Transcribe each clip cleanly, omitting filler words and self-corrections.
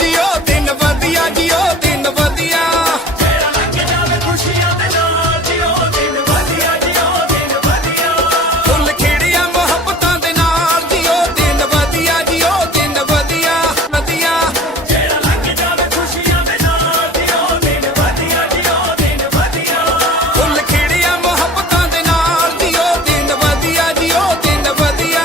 जियो दिन वधिया जियो दिन वधिया फुल खिड़िया मुहब्बतां दे नाल जियो दिन वधिया जियो दिन वधिया वधिया फुल खिड़िया मुहब्बतां दे नाल जियो दिन वधिया जियो दिन वधिया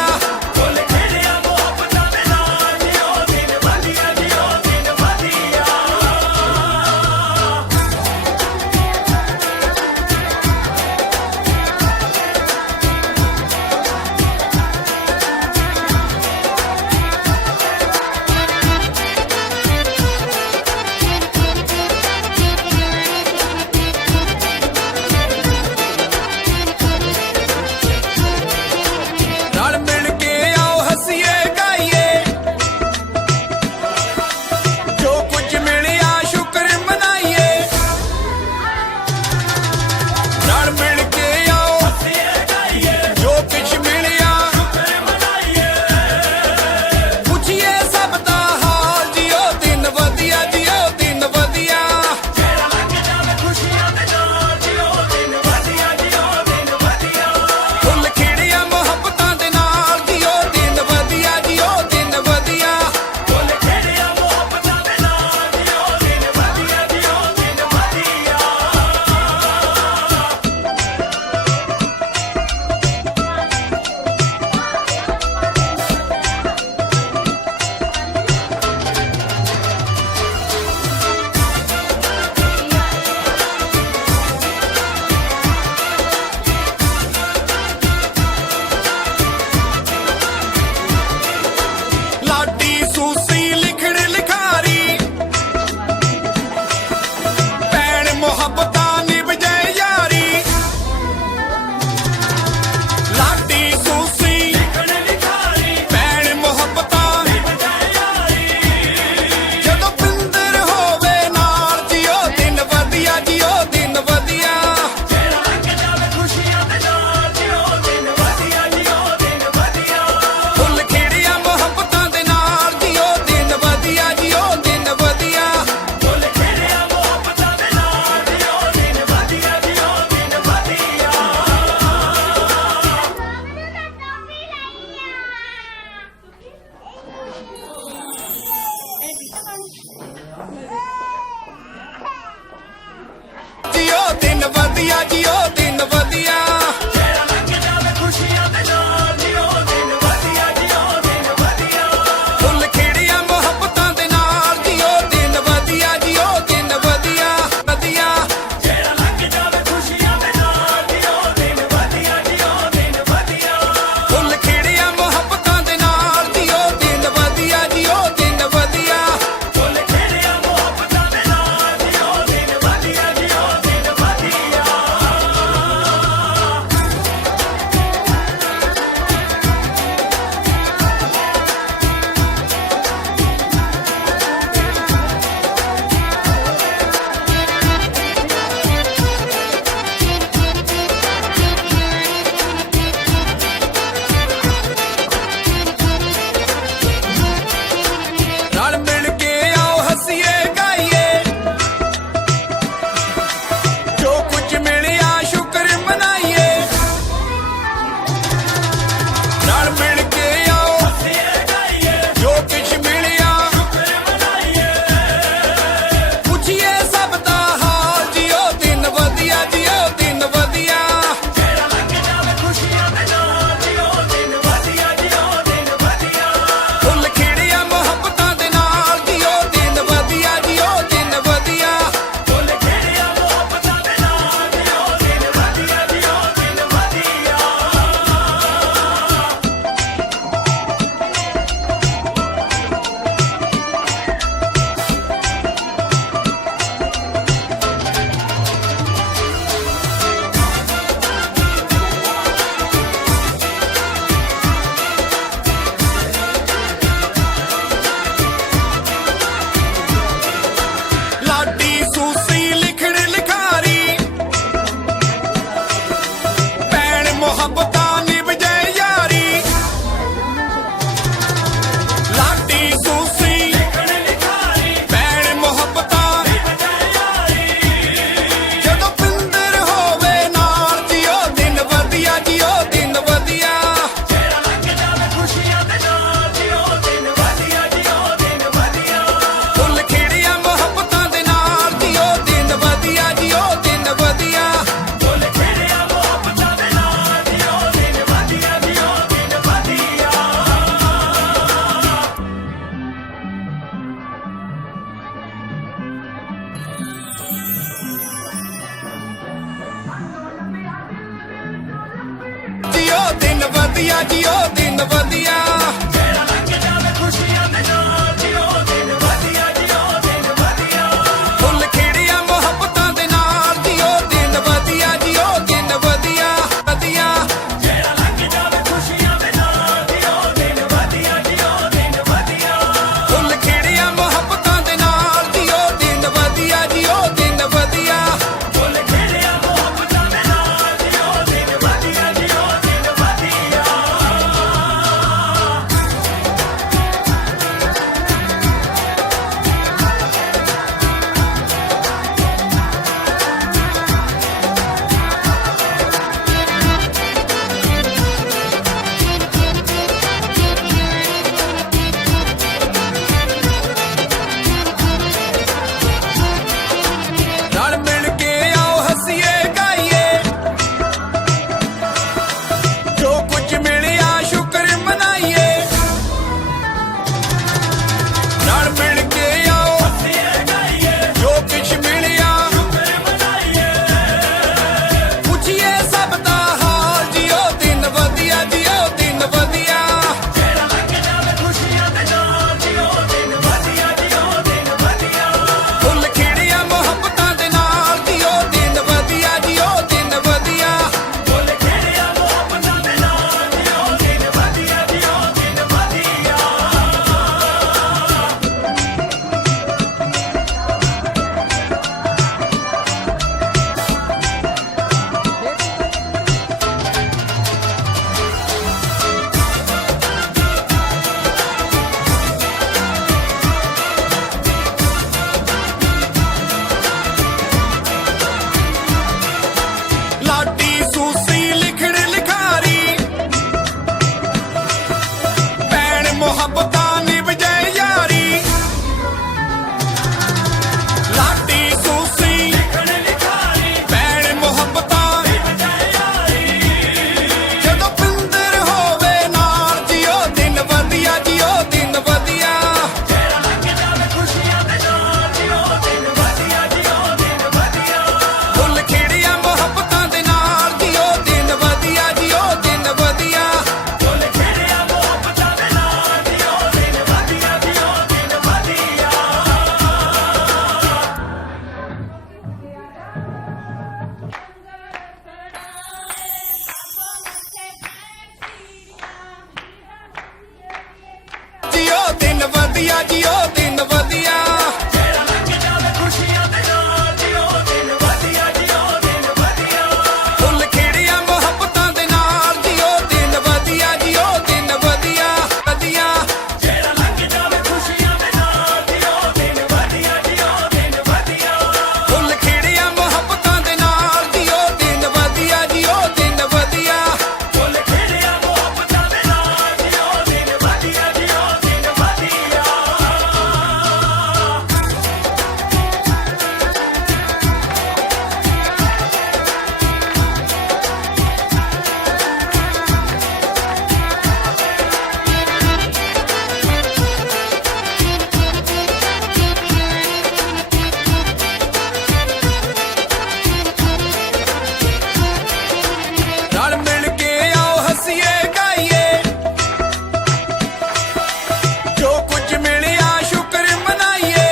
ਵਧੀਆ ਜਿਓ ਦਿਨ ਵਧੀਆ ਜਿਹੜਾ ਲੰਘ ਜਾਵੇ ਖੁਸ਼ੀਆਂ ਦੇ ਨਾਲ ਜਿਓ ਦਿਨ ਵਧੀਆ ਜਿਓ ਦਿਨ ਵਧੀਆ ਫੁੱਲ ਖਿੜੀਆਂ ਮੁਹੱਬਤਾਂ ਦੇ ਨਾਲ ਜਿਓ ਦਿਨ ਵਧੀਆ ਜਿਓ ਦਿਨ ਵਧੀਆ ਵਧੀਆ ਜਿਹੜਾ ਲੰਘ ਜਾਵੇ ਖੁਸ਼ੀਆਂ ਦੇ ਨਾਲ ਜਿਓ ਦਿਨ ਵਧੀਆ ਜਿਓ ਦਿਨ ਵਧੀਆ ਫੁੱਲ ਖਿੜੀਆਂ ਮੁਹੱਬਤਾਂ ਦੇ ਨਾਲ ਜਿਓ ਦਿਨ ਵਧੀਆ ਜਿਓ ਦਿਨ ਵਧੀਆ ਫੁੱਲ ਖਿੜਿਆ ਮੁਹੱਬਤਾਂ ਦੇ ਨਾਲ ਜਿਓ ਦਿਨ ਵਧੀਆ ਜਿਓ ਦਿਨ ਵਧੀਆ ਰਲ ਮਿਲ ਕੇ ਆਓ ਹੱਸੀਏ ਗਾਈਏ ਜੋ ਕੁਝ ਮਿਲਿਆ ਸ਼ੁਕਰ ਮਨਾਈਏ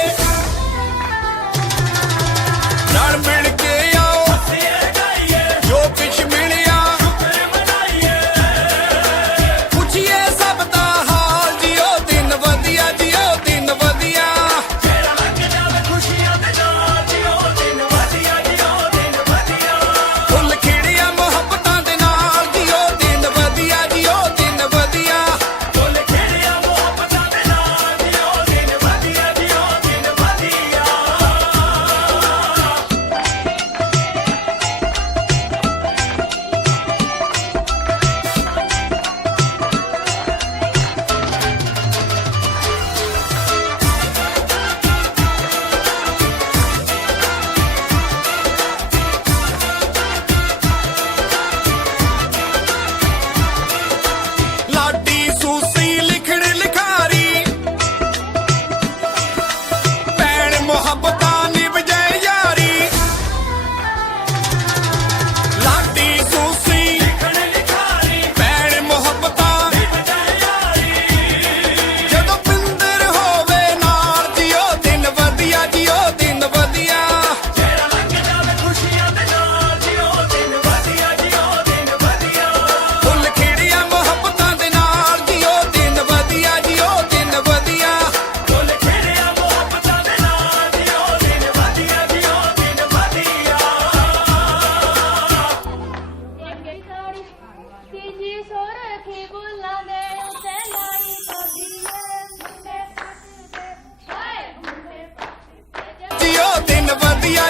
ਰਲ ਮਿਲ ਕੇ ਆਓ ਹੱਸੀਏ ਗਾਈਏ ਜੋ ਕੁਝ ਮਿਲਿਆ ਸ਼ੁਕਰ ਮਨਾਈਏ ਪੁੱਛੀਏ ਸਭ ਦਾ ਹਾਲ ਜਿਓ ਦਿਨ ਵਧੀਆ ਜਿਓ ਦਿਨ ਵਧੀਆ ਜਿਹੜਾ ਲੰਘ ਜਾਵੇ ਖੁਸ਼ੀਆਂ ਦੇ ਨਾਲ ਜਿਓ ਦਿਨ ਵਧੀਆ ਜਿਓ ਦਿਨ ਵਧੀਆ ਫੁੱਲ ਖਿੜੀਆਂ ਮੁਹੱਬਤਾਂ ਦੇ ਨਾਲ ਜਿਓ ਦਿਨ ਵਧੀਆ ਜਿਓ ਦਿਨ ਵਧੀਆ ਫੁੱਲ ਖਿੜਿਆ ਮੁਹੱਬਤਾਂ ਦੇ ਨਾਲ ਜਿਓ ਦਿਨ ਵਧੀਆ ਜਿਓ ਦਿਨ ਵਧੀਆ ਲਾਡੀ ਸੂਸੀ ਲਿਖਣ ਲਿਖਾਰੀ ਭੈਣ ਮੁਹੱਬਤਾਂ ਨਿਭ ਜਾਏ ਯਾਰੀ ਲਾਡੀ ਸੂਸੀ ਲਿਖਣ ਲਿਖਾਰੀ ਭੈਣ ਮੁਹੱਬਤਾਂ ਬਜਾਏ ਯਾਰੀ ਜਦੋਂ ਪਿੰਦਰ ਹੋਵੇ ਨਾਲ ਜਿਓ ਦਿਨ ਵਧੀਆ ਜਿਓ ਦਿਨ ਵਧੀਆ ਜਿਹੜਾ ਲੰਘ ਜਾਵੇ ਖੁਸ਼ੀਆਂ ਦੇ ਨਾਲ ਜਿਓ ਦਿਨ ਵਧੀਆ ਜਿਓ ਦਿਨ ਵਧੀਆ ਫੁੱਲ ਖਿੜੀਆਂ ਮੁਹੱਬਤਾਂ ਦੇ ਨਾਲ ਜਿਓ ਦਿਨ ਵਧੀਆ ਜਿਓ ਦਿਨ ਵਧੀਆ ਫੁੱਲ ਖਿੜਿਆ ਮੁਹੱਬਤਾਂ ਦੇ ਨਾਲ ਜਿਓ ਦਿਨ ਵਧੀਆ ਜਿਓ ਦਿਨ ਵਧੀਆ ਅੱਗੇ ਸਾੜੀ ਤੀਜੀ ਸੋਰਖੀ ਬੁੱਲਾਂ ਦੇ ਉੱਤੇ ਲਾਈ ਕਰਦੀ ਏ ਮੁੰਡੇ ਪੱਟ ਤੇ ਹਾਏ ਮੁੰਡੇ ਪੱਟ ਤੇ ਜਿਓ ਦਿਨ ਵਧੀਆ